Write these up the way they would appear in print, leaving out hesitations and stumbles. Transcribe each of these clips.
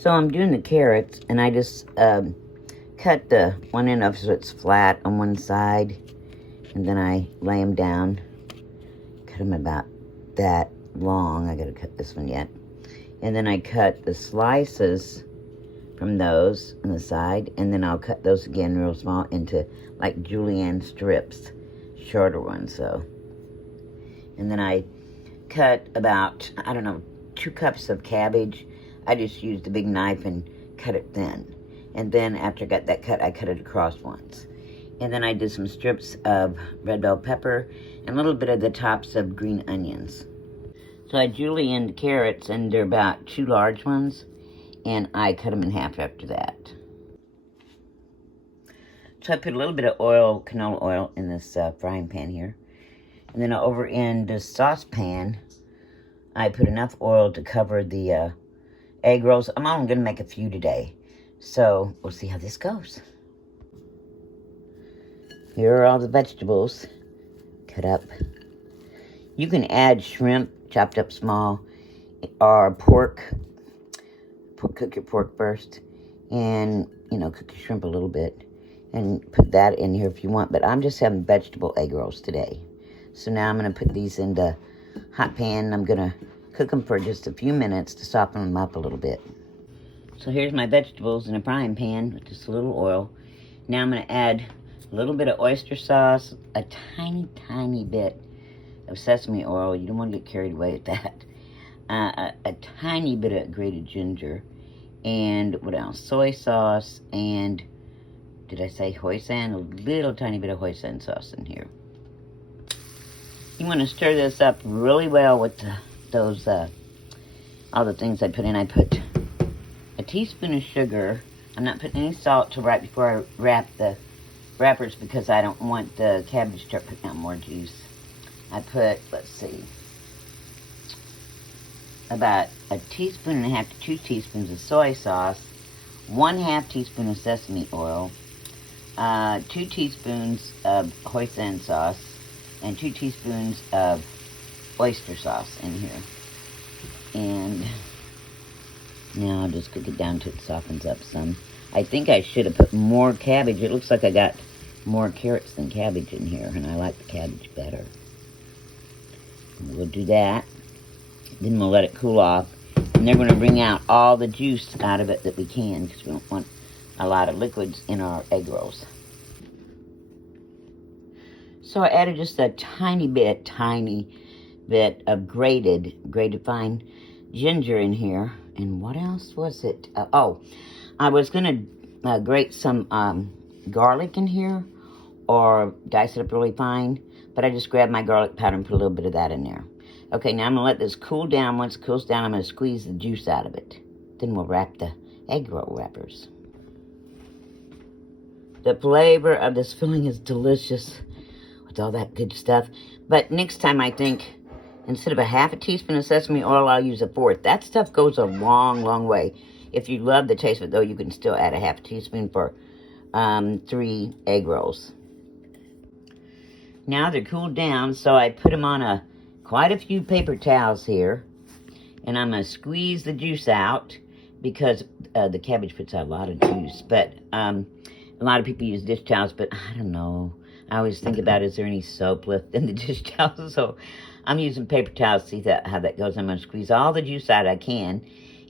So I'm doing the carrots, and I just cut the one end off so it's flat on one side, and then I lay them down. Cut them about that long. I gotta cut this one yet. And then I cut the slices from those on the side, and then I'll cut those again real small into like julienne strips, shorter ones. So, and then I cut about, I don't know, 2 cups of cabbage. I just used a big knife and cut it thin. And then after I got that cut, I cut it across once. And then I did some strips of red bell pepper and a little bit of the tops of green onions. So I julienned carrots, and they're about 2 large ones, and I cut them in half after that. So I put a little bit of oil, canola oil, in this frying pan here. And then over in the saucepan, I put enough oil to cover the egg rolls. I'm only going to make a few today, so we'll see how this goes. Here are all the vegetables cut up. You can add shrimp, chopped up small, or pork. Cook your pork first, and, cook your shrimp a little bit, and put that in here if you want. But I'm just having vegetable egg rolls today. So now I'm going to put these in the hot pan, and I'm going to cook them for just a few minutes to soften them up a little bit. So here's my vegetables in a frying pan with just a little oil. Now I'm going to add a little bit of oyster sauce, a tiny, tiny bit of sesame oil. You don't want to get carried away with that. A tiny bit of grated ginger, and what else? Soy sauce, and did I say hoisin? A little tiny bit of hoisin sauce in here. You want to stir this up really well with those all the things I put in. I put a teaspoon of sugar. I'm not putting any salt till right before I wrap the wrappers because I don't want the cabbage to start putting out more juice. I put, let's see, about 1.5 teaspoons to 2 teaspoons of soy sauce, 1/2 teaspoon of sesame oil, 2 teaspoons of hoisin sauce, and 2 teaspoons of oyster sauce in here. And now I'll just cook it down till it softens up some. I think I should have put more cabbage. It looks like I got more carrots than cabbage in here, and I like the cabbage better. And we'll do that. Then we'll let it cool off. And they're going to bring out all the juice out of it that we can, because we don't want a lot of liquids in our egg rolls. So I added just a tiny bit of grated fine ginger in here. And what else was it? I was going to grate some garlic in here, or dice it up really fine. But I just grabbed my garlic powder and put a little bit of that in there. Okay, now I'm going to let this cool down. Once it cools down, I'm going to squeeze the juice out of it. Then we'll wrap the egg roll wrappers. The flavor of this filling is delicious with all that good stuff. But next time, I think, instead of a 1/2 teaspoon of sesame oil, I'll use 1/4. That stuff goes a long, long way. If you love the taste of it, though, you can still add a 1/2 teaspoon for 3 egg rolls. Now they're cooled down, so I put them on quite a few paper towels here. And I'm going to squeeze the juice out because the cabbage puts out a lot of juice. But a lot of people use dish towels, but I don't know. I always think about, is there any soap left in the dish towels? So I'm using paper towels to see how that goes. I'm going to squeeze all the juice out I can.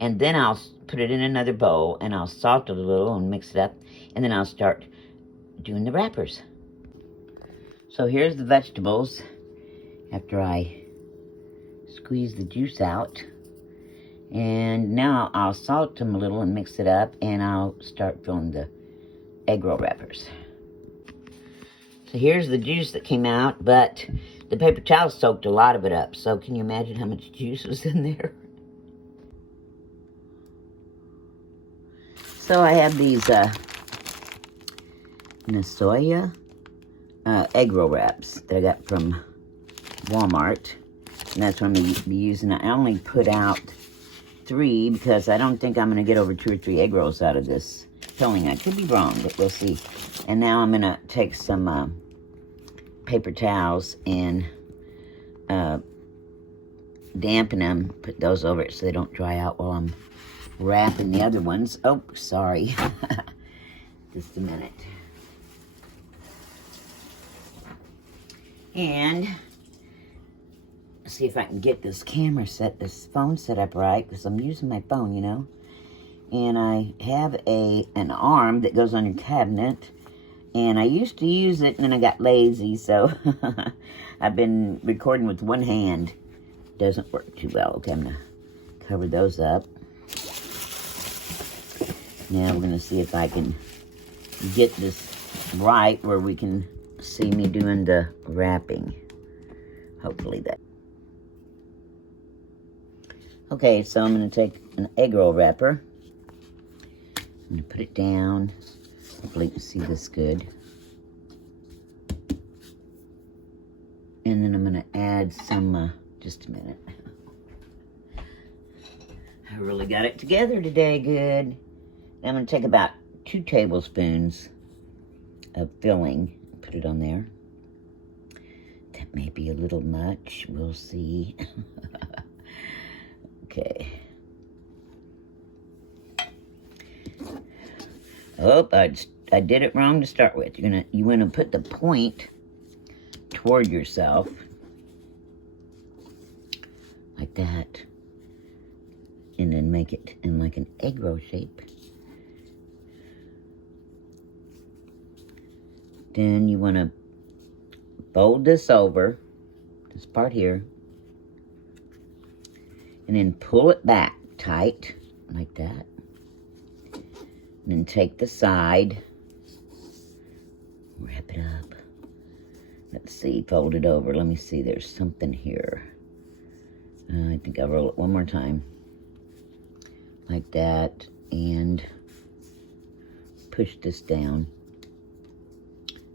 And then I'll put it in another bowl, and I'll salt it a little and mix it up. And then I'll start doing the wrappers. So here's the vegetables after I squeeze the juice out. And now I'll salt them a little and mix it up, and I'll start filling the egg roll wrappers. So here's the juice that came out, but the paper towel soaked a lot of it up. So can you imagine how much juice was in there? So I have these Nasoya egg roll wraps that I got from Walmart. And that's what I'm going to be using. I only put out 3 because I don't think I'm going to get over 2 or 3 egg rolls out of this filling. I could be wrong, but we'll see. And now I'm going to take some paper towels and dampen them, put those over it so they don't dry out while I'm wrapping the other ones. Oh, sorry. Just a minute. And see if I can get this phone set up right, because I'm using my phone, you know. And I have an arm that goes on your cabinet, and I used to use it, and then I got lazy, so I've been recording with one hand. Doesn't work too well. Okay, I'm gonna cover those up. Now we're gonna see if I can get this right where we can see me doing the wrapping. Hopefully that. Okay, so I'm going to take an egg roll wrapper. I'm going to put it down. Hopefully you can see this good. And then I'm going to add some, just a minute. I really got it together today, good. I'm going to take about 2 tablespoons of filling. Put it on there. That may be a little much. We'll see. Okay. Oh, I did it wrong to start with. You want to put the point toward yourself, like that, and then make it in like an egg roll shape. Then you want to fold this over, this part here, and then pull it back tight, like that. And then take the side, wrap it up. Let's see, fold it over. Let me see, there's something here. I think I'll roll it one more time. Like that, and push this down.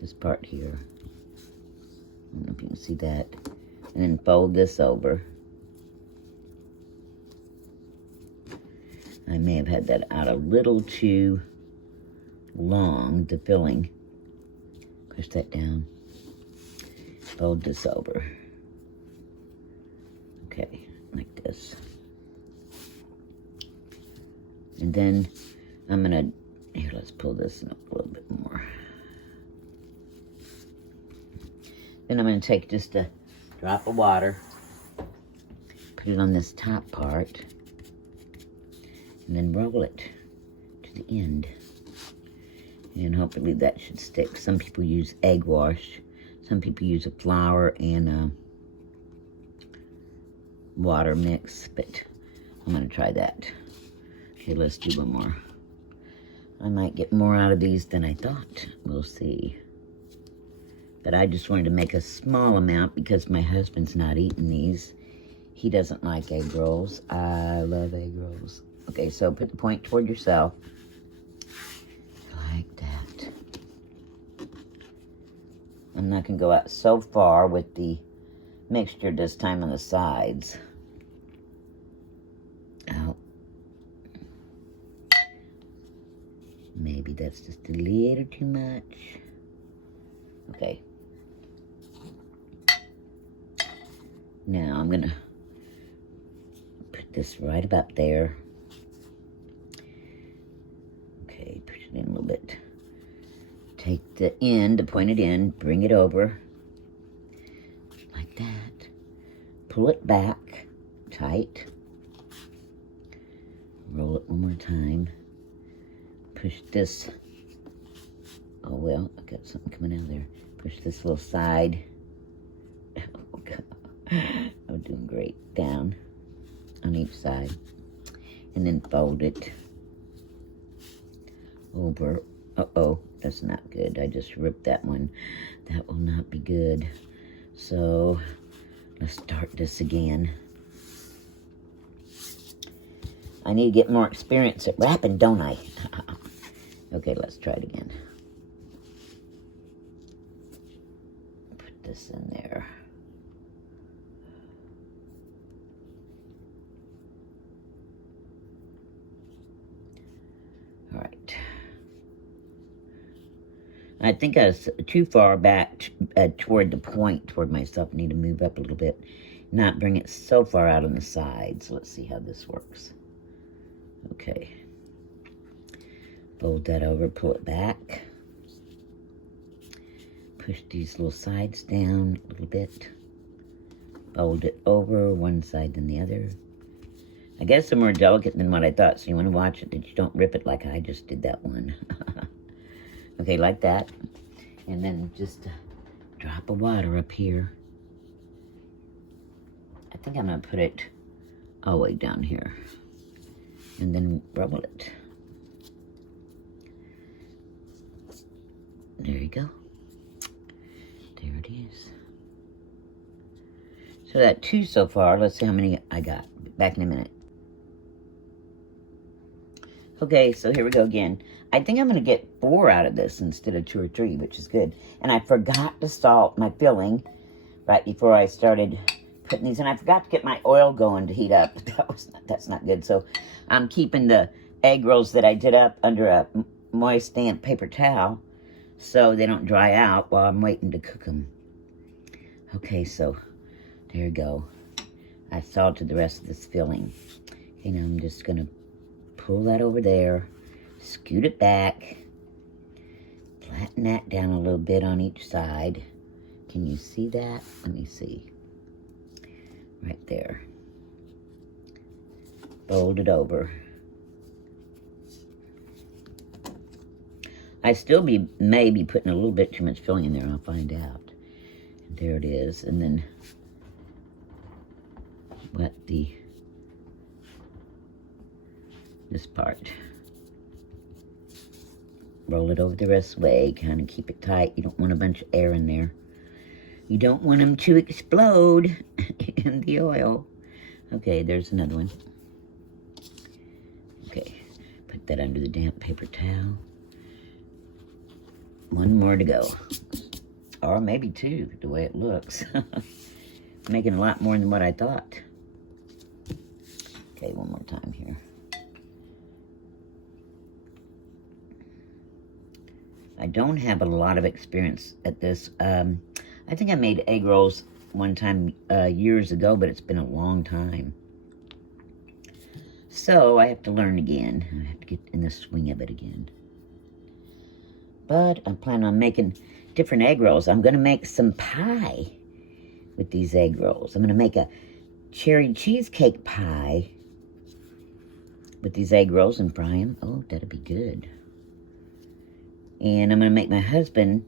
This part here. I don't know if you can see that. And then fold this over. I may have had that out a little too long, the filling. Push that down. Fold this over. Okay, like this. And then I'm gonna, here, let's pull this up a little bit more. Then I'm gonna take just a drop of water, put it on this top part, and then roll it to the end. And hopefully that should stick. Some people use egg wash. Some people use a flour and a water mix, but I'm gonna try that. Okay, let's do one more. I might get more out of these than I thought. We'll see. But I just wanted to make a small amount because my husband's not eating these. He doesn't like egg rolls. I love egg rolls. Okay, so put the point toward yourself. Like that. I'm not going to go out so far with the mixture this time on the sides. Oh. Maybe that's just a little too much. Okay. Now I'm going to put this right about there. Okay, push it in a little bit. Take the end, the pointed end, bring it over. Like that. Pull it back tight. Roll it one more time. Push this. Oh, well, I got something coming out of there. Push this little side. Oh, God. I'm doing great. Down on each side. And then fold it over. Uh-oh, that's not good. I just ripped that one. That will not be good. So, let's start this again. I need to get more experience at wrapping, don't I? Okay, let's try it again. Put this in there. All right. I think I was too far back toward the point, toward myself. I need to move up a little bit, not bring it so far out on the sides. So let's see how this works. Okay. Okay. Fold that over, pull it back. Push these little sides down a little bit. Fold it over one side then the other. I guess they're more delicate than what I thought, so you want to watch it that you don't rip it like I just did that one. Okay, like that. And then just a drop of water up here. I think I'm going to put it all the way down here. And then rubble it. There you go. There it is. So that 2 so far. Let's see how many I got. Back in a minute. Okay, so here we go again. I think I'm going to get 4 out of this instead of 2 or 3, which is good. And I forgot to salt my filling right before I started putting these in. I forgot to get my oil going to heat up. That's not good. So I'm keeping the egg rolls that I did up under a moist damp paper towel so they don't dry out while I'm waiting to cook them. Okay, so there you go. I salted the rest of this filling. Okay, now I'm just going to pull that over there, scoot it back, flatten that down a little bit on each side. Can you see that? Let me see. Right there. Fold it over. I still may be putting a little bit too much filling in there. I'll find out. And there it is. And then wet this part. Roll it over the rest of the way. Kind of keep it tight. You don't want a bunch of air in there. You don't want them to explode in the oil. Okay, there's another one. Okay, put that under the damp paper towel. 1 more to go. Or maybe 2, the way it looks. Making a lot more than what I thought. Okay, 1 more time here. I don't have a lot of experience at this. I think I made egg rolls one time years ago, but it's been a long time. So I have to learn again. I have to get in the swing of it again. But I'm planning on making different egg rolls. I'm going to make some pie with these egg rolls. I'm going to make a cherry cheesecake pie with these egg rolls and fry them. Oh, that'll be good. And I'm going to make my husband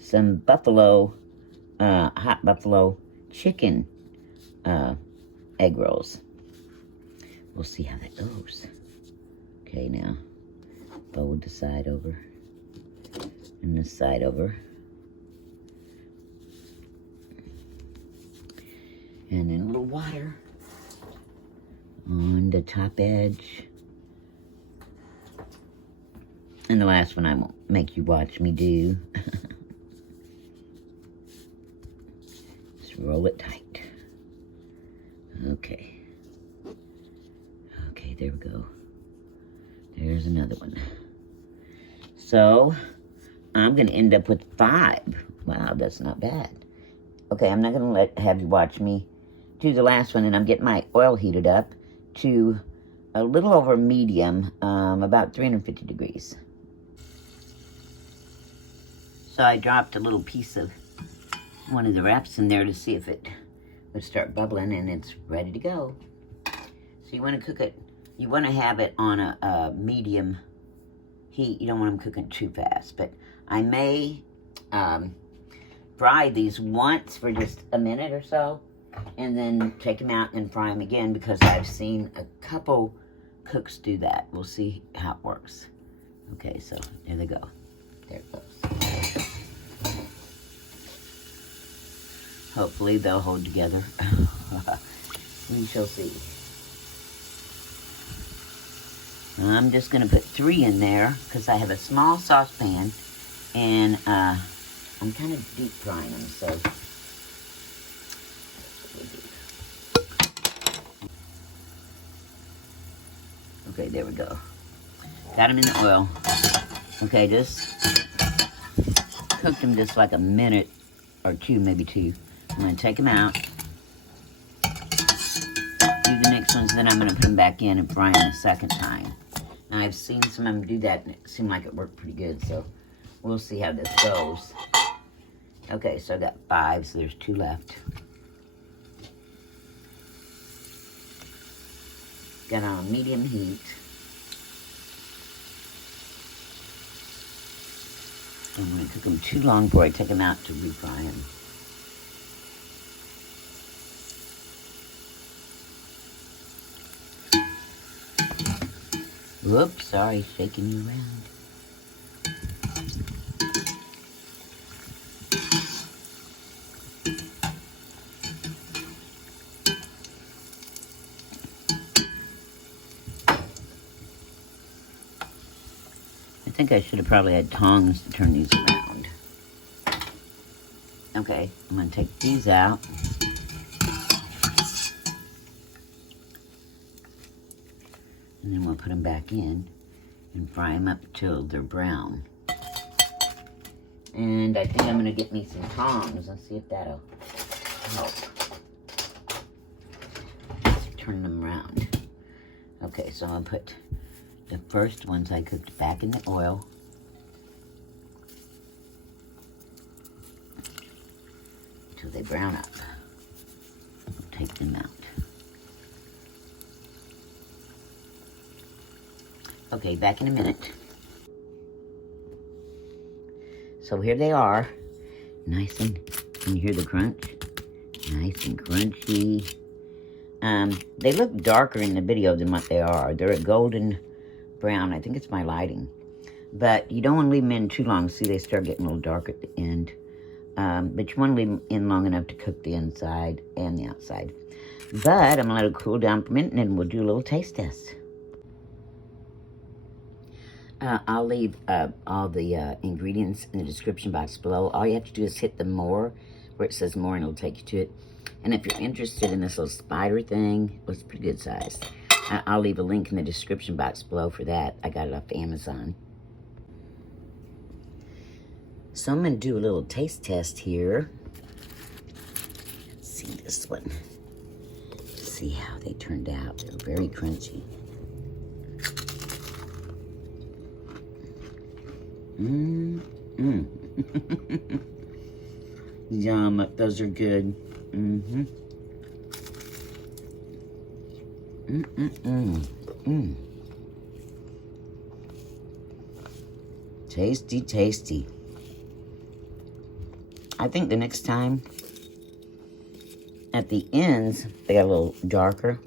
some hot buffalo chicken egg rolls. We'll see how that goes. Okay, now fold the side over and this side over. And then a little water on the top edge. And the last one I won't make you watch me do. Just roll it tight. Okay. Okay, there we go. There's another one. So, I'm going to end up with 5. Wow, that's not bad. Okay, I'm not going to have you watch me do the last one, and I'm getting my oil heated up to a little over medium, about 350 degrees. So I dropped a little piece of one of the wraps in there to see if it would start bubbling, and it's ready to go. So you want to cook it, you want to have it on a medium heat. You don't want them cooking too fast, but I may fry these once for just a minute or so, and then take them out and fry them again, because I've seen a couple cooks do that. We'll see how it works. Okay, so there they go. There it goes. Hopefully they'll hold together. We shall see. I'm just going to put 3 in there because I have a small saucepan, and I'm kind of deep frying them, so okay, there we go. Got them in the oil. Okay, just cooked them just like a minute or 2, maybe 2. I'm going to take them out, do the next ones, then I'm going to put them back in and fry them a second time. I've seen some of them do that, and it seemed like it worked pretty good, so we'll see how this goes. Okay, so I got 5, so there's 2 left. Got on medium heat. I'm going to cook them too long before I take them out to refry them. Whoops, sorry, shaking you around. I think I should have probably had tongs to turn these around. Okay, I'm going to take these out. And then we'll put them back in and fry them up till they're brown. And I think I'm going to get me some tongs and see if that'll help. Turn them around. Okay, so I'll put the first ones I cooked back in the oil. Until they brown up. We'll take them out. Okay, back in a minute. So here they are. Nice and, can you hear the crunch? Nice and crunchy. They look darker in the video than what they are. They're a golden brown. I think it's my lighting. But you don't want to leave them in too long. See, they start getting a little dark at the end. But you want to leave them in long enough to cook the inside and the outside. But I'm going to let it cool down for a minute, and then we'll do a little taste test. I'll leave all the ingredients in the description box below. All you have to do is hit the more, where it says more, and it'll take you to it. And if you're interested in this little spider thing, well, it's pretty good size. I'll leave a link in the description box below for that. I got it off Amazon. So I'm going to do a little taste test here. Let's see this one. See how they turned out. They're very crunchy. Yum, those are good. Tasty, tasty. I think the next time, at the ends, they got a little darker.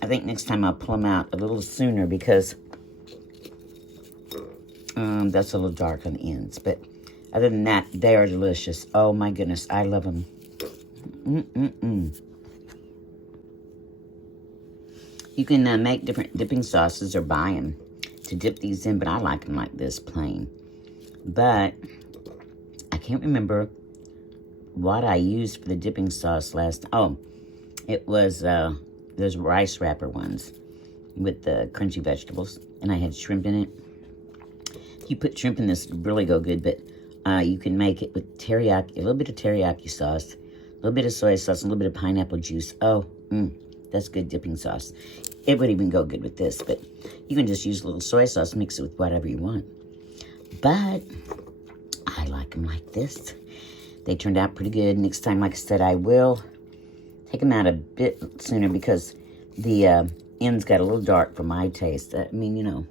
I think next time I'll pull them out a little sooner because that's a little dark on the ends. But other than that, they are delicious. Oh my goodness, I love them. You can make different dipping sauces or buy them to dip these in, but I like them like this, plain. But I can't remember what I used for the dipping sauce last. Oh, it was those rice wrapper ones with the crunchy vegetables, and I had shrimp in it. If you put shrimp in this, it'll really go good, but you can make it with teriyaki, a little bit of teriyaki sauce, a little bit of soy sauce, a little bit of pineapple juice. Oh, that's good dipping sauce. It would even go good with this, but you can just use a little soy sauce, mix it with whatever you want. But I like them like this. They turned out pretty good. Next time, like I said, I will take them out a bit sooner because the ends got a little dark for my taste. I mean, you know,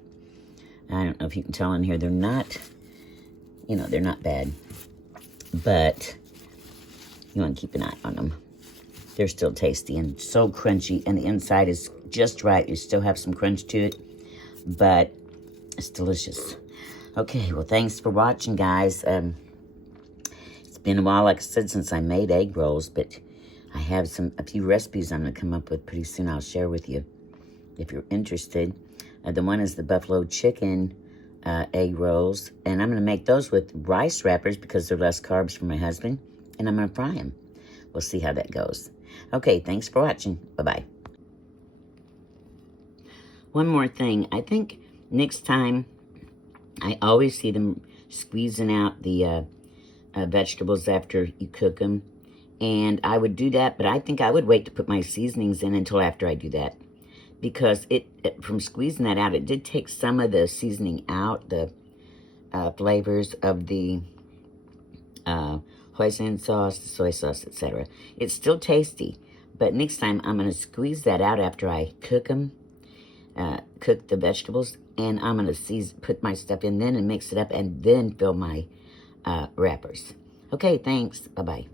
I don't know if you can tell in here. They're not, you know, they're not bad. But you want to keep an eye on them. They're still tasty and so crunchy. And the inside is just right. You still have some crunch to it. But it's delicious. Okay, well, thanks for watching, guys. It's been a while, like I said, since I made egg rolls. But I have a few recipes I'm going to come up with pretty soon. I'll share with you if you're interested. The one is the buffalo chicken egg rolls. And I'm going to make those with rice wrappers because they're less carbs for my husband. And I'm going to fry them. We'll see how that goes. Okay, thanks for watching. Bye-bye. One more thing. I think next time, I always see them squeezing out the vegetables after you cook them. And I would do that, but I think I would wait to put my seasonings in until after I do that. because from squeezing that out, it did take some of the seasoning out, the flavors of the hoisin sauce, the soy sauce, etc. It's still tasty, but next time I'm going to squeeze that out after I cook them, cook the vegetables, and I'm going to put my stuff in then and mix it up and then fill my wrappers. Okay, thanks. Bye-bye.